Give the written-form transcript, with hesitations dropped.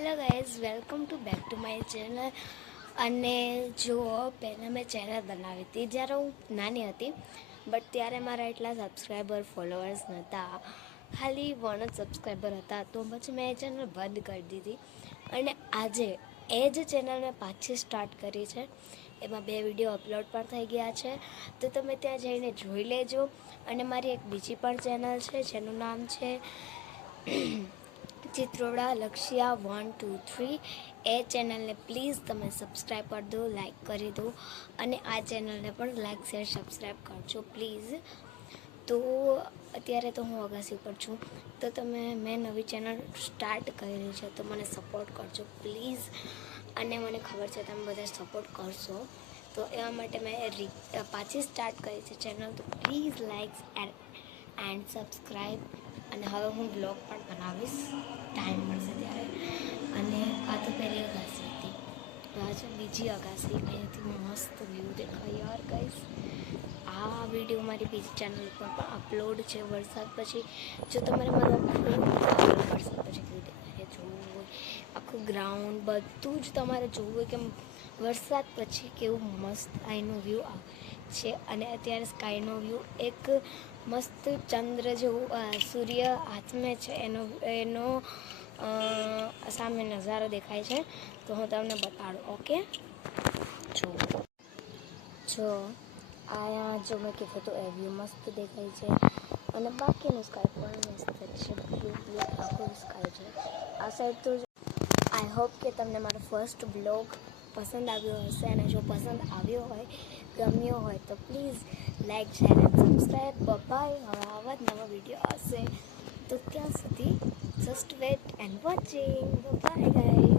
Hello guys, welcome to my channel. અને જો પહેલાં મેં ચેનલ બનાવી હતી જ્યારે હું નાની હતી, બટ ત્યારે મારા એટલા સબસ્ક્રાઈબર ફોલોઅર્સ નહોતા, ખાલી 1 જ સબસ્ક્રાઈબર હતા. તો પછી મેં એ ચેનલ બંધ કરી દીધી અને આજે એ જ ચેનલ મેં પાછી સ્ટાર્ટ કરી છે. એમાં 2 વિડીયો અપલોડ પણ થઈ ગયા છે, તો તમે ત્યાં જઈને જોઈ લેજો. અને મારી એક બીજી પણ ચેનલ છે જેનું નામ છે ચિત્રોડા લક્ષ્યા 1 2 3. એ ચેનલને પ્લીઝ તમે સબસ્ક્રાઈબ કરી દો, લાઈક કરી દો અને આ ચેનલને પણ લાઈક શેર સબસ્ક્રાઈબ કરજો પ્લીઝ. તો અત્યારે તો હું અગાસી પર છું, તો મેં નવી ચેનલ સ્ટાર્ટ કરી છે, તો મને સપોર્ટ કરજો પ્લીઝ. અને મને ખબર છે તમે બધા સપોર્ટ કરશો, તો એના માટે મેં પાછી સ્ટાર્ટ કરી છે ચેનલ. તો પ્લીઝ લાઈક એન્ડ સબસ્ક્રાઈબ. અને હવે હું બ્લોગ પણ બનાવીશ ટાઈમ મળશે ત્યારે. અને આ તો પહેલી અગાસી હતી, આ છે બીજી અગાસી. અહીંયાથી મસ્ત વ્યૂ દેખાય યાર ગાઈસ. આ વિડીયો મારી બીજી ચેનલ ઉપર પણ અપલોડ છે વરસાદ પછી. જો તમારે મારું વરસાદ પછી કેવું દેખાય જોવું હોય, આખું ગ્રાઉન્ડ બધું જ તમારે જોવું હોય કે વરસાદ પછી કેવું મસ્ત અહીંનું વ્યૂ છે. અને અત્યારે સ્કાયનો વ્યૂ એક મસ્ત ચંદ્ર જેવું, સૂર્ય હાથમાં છે એનો સામે નજારો દેખાય છે. તો હું તમને બતાડું. ઓકે, જો આયા જો મેં કીધું તો એ વ્યૂ મસ્ત દેખાય છે. અને બાકીનું સ્કાય પણ મસ્ત છે, બ્લુ આખું સ્કાય છે આ સાઈડ. તો આઈ હોપ કે તમને મારો ફર્સ્ટ બ્લોગ પસંદ આવ્યો હશે. અને જો પસંદ આવ્યો હોય, ગમ્યો હોય, તો please like share and subscribe. Bye. હવે આવા જ નવા વિડીયો આવશે, તો ત્યાં સુધી just wait and watching. Bye guys.